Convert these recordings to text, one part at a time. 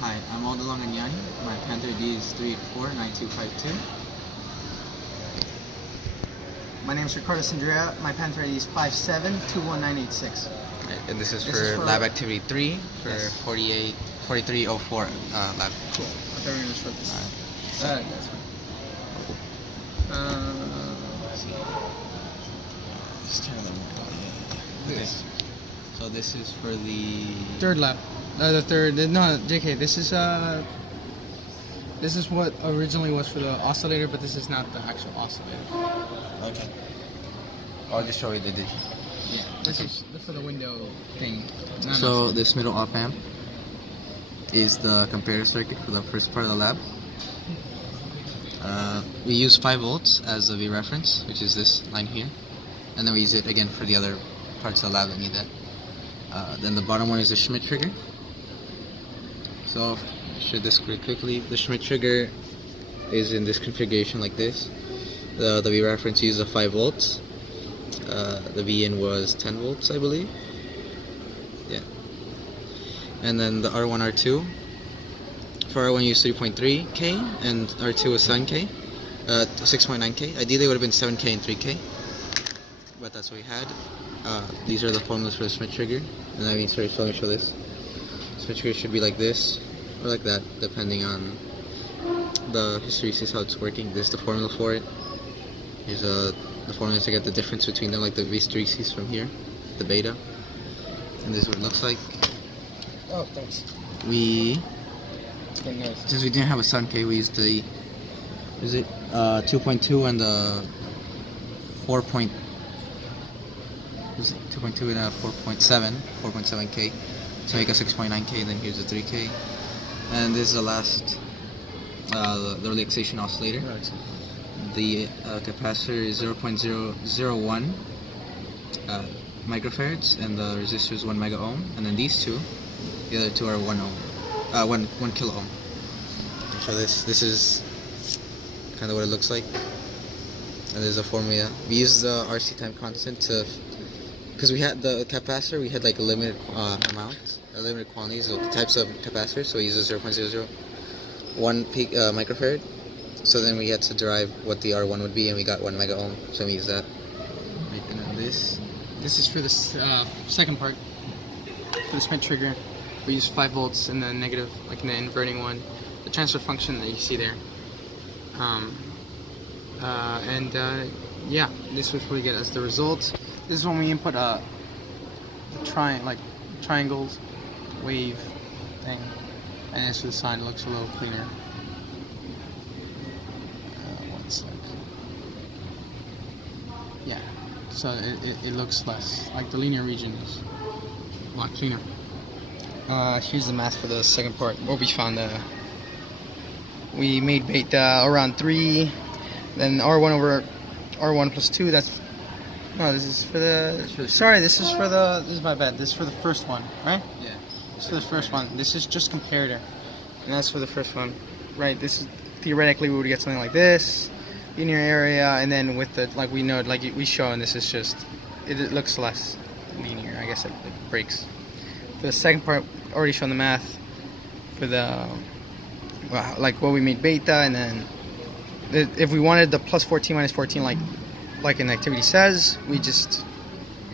Hi, I'm Aldo Longanyani. My Panther ID is 3849252. My name is Ricardo Sandrea. My Panther ID is 5721986. And this is This for is for- Lab Activity 3 for Yes. 4304 lab. Cool. I thought we were going to short this. Alright. That's fine. Just turn them. This. So this is for the Third lap. The third. No, JK. This is what originally was for the oscillator, but this is not the actual oscillator. Okay. I'll just show you the digit. Yeah. This is for the window thing. So this middle op amp is the comparator circuit for the first part of the lab. We use 5 volts as a V reference, which is this line here, and then we use it again for the other parts of the lab that need that. Then the bottom one is the Schmidt trigger. So I'll show this really quickly. The Schmidt trigger is in this configuration like this. The V reference uses 5 volts. The V in was 10 volts, I believe. Yeah. And then the R1, R2. For R1 use 3.3K and R2 was 7K, 6.9K. Ideally it would have been 7K and 3K, but that's what we had. These are the formulas for the Schmidt trigger. And I mean, sorry, let me show this. Schmidt trigger should be like this or like that, depending on the hysteresis, how it's working. This is the formula for it. Here's the formula to get the difference between them, like the hysteresis from here, the beta. And this is what it looks like. Oh, thanks. Since Nice. we didn't have a Sun K, we used the 2.2 and the 4.2 and a 4.7K to make a 6.9K. Then here's the 3K, and this is the last the relaxation oscillator. The capacitor is 0.001 microfarads, and the resistor is 1 mega ohm. And then these two, the other two are 1 kilo ohm. So this is kind of what it looks like. And there's a formula. We use the RC time constant to, because we had the capacitor, we had like a limited limited quantities of types of capacitors. So we use a 0.001 microfarad. So then we had to derive what the R1 would be, and we got 1 mega ohm. So we use that. And then this This is for the second part. For the Schmidt trigger, we use 5 volts in the negative, like in the inverting one. The transfer function that you see there. Yeah, this is what we get as the result. This is when we input a triangles wave thing, and this for the sign. It looks a little cleaner. One sec. Yeah, so it looks less like the linear region is a lot cleaner. Here's the math for the second part. What we found, we made beta around 3, then R1 over R1 plus 2. This is for the. Sorry, this is my bad. This is for the first one, right? Yeah. This is for the first one. This is just comparator, and that's for the first one, right? This is theoretically we would get something like this, linear area, and then with the like we know, like we show, and this is just it looks less linear. I guess it breaks. For the second part, already shown the math for the like what we made beta, and then if we wanted the plus 14 minus 14 like an activity says, we just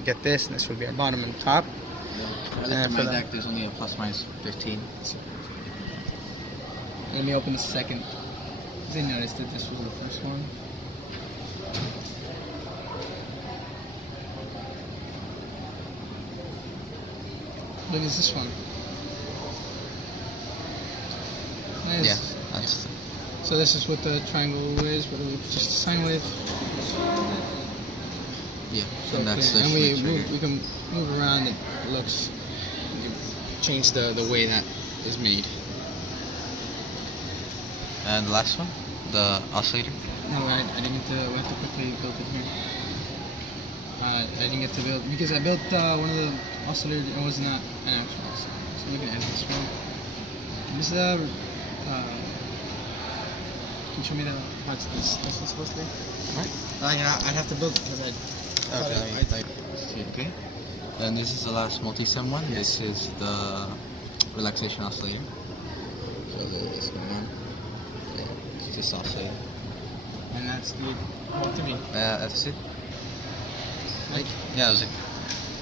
get this, and this would be our bottom and top. For my deck, there's only a plus minus 15. Let me open the second. They noticed that this was the first one. What is this one? Nice. Yeah, that's So this is what the triangle is, but it's just a sine wave. yeah. So And that's the and Schmidt trigger. we can move around. It looks. We can change the way that is made. And the last one, the oscillator. No, I didn't get to. We have to quickly build it here. I didn't get to build because I built one of the oscillators. It was not an actual oscillator. So we can edit this one. This is the. Can you show me the what's this supposed to be? What? Yeah, I'd have to build it because Okay. And this is the last multi-sim one. This is the relaxation oscillator. sauce. And that's the whole to me. That's it. Right? Yeah, that was it.